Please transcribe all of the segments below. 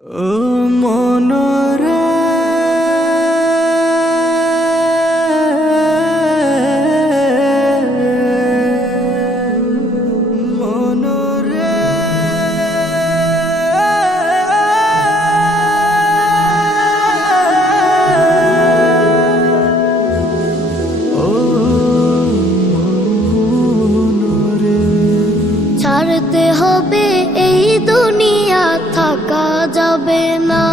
ও মনরে মনরে ও মনরে ছাড়তে হবে এই দুনিয়া, থাকা যাবে না।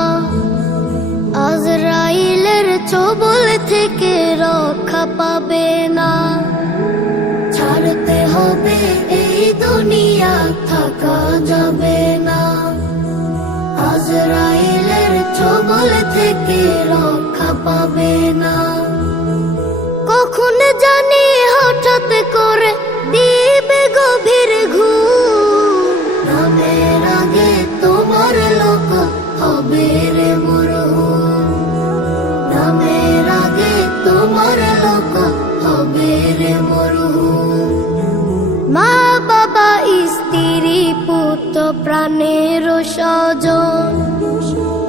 আজরাইলের ছোবল থেকে রক্ষা পাবে না। ছাড়তে হবে এই দুনিয়া, থাকা যাবে না। আজরাইলের ছোবল থেকে রক্ষা পাবে না। কখন জানি হঠাৎ করে দিবে গভীর ঘুম। নামের আগে তোমার লোক হবে রে মরহুম। নামের আগে তোমার লোক হবে রে মরহুম। মা বাবা স্ত্রী পুত্র প্রাণের স্বজন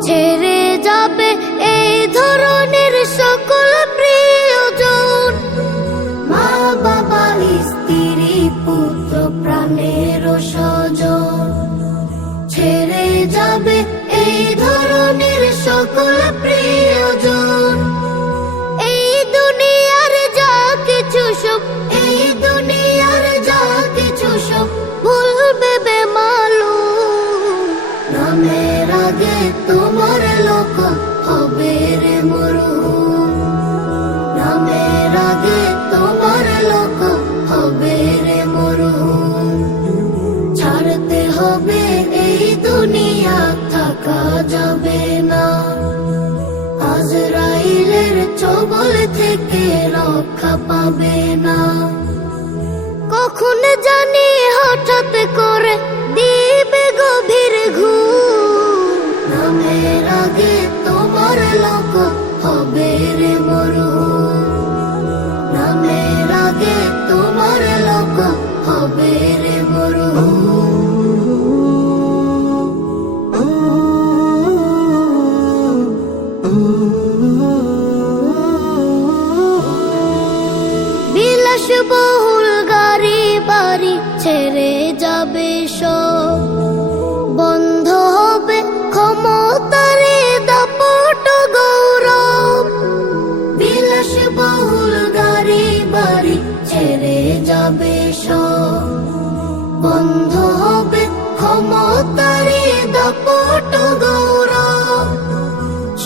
ছেড়ে যাবে এই ধরনের সকল প্রিয়জন। মা বাবা স্ত্রী পুত্র প্রাণের স্বজন ছেড়ে যাবে এই ধরনের সকল প্রিয়জন। এই দুনিয়ার যা কিছু সব, এই দুনিয়ার যা কিছু সব ভুলবে বেমালুম। নামের আগে তোমার লোক হবে রে মরহুম। নামের আগে তোমার লোক হবে রে মরহুম। ছাড়তে হবে এই দুনিয়া, থাকা যাবে না। আজরাইলের ছোবল থেকে রক্ষা পাবে না। কখন জানি হঠাৎ করে দিবে গভীর ঘুম। নামের আগে তোমার লোক হবে রে মরহুম। নামের আগে তোমার লোক হবে রে মরহুম। বিলাসবহুল গাড়ি বাড়ি ছেড়ে যাবে সব। বন্ধ হবে ক্ষমতার দাপট গৌরব। বিলাসবহুল গাড়ি বাড়ি ছেড়ে যাবে সব। বন্ধ হবে ক্ষমতার দাপট গৌরব।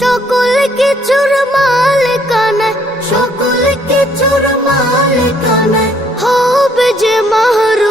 সকল কিছুর মালিকানায়, সকল কিছুর মালিকানায় হবে যে মাহরুম।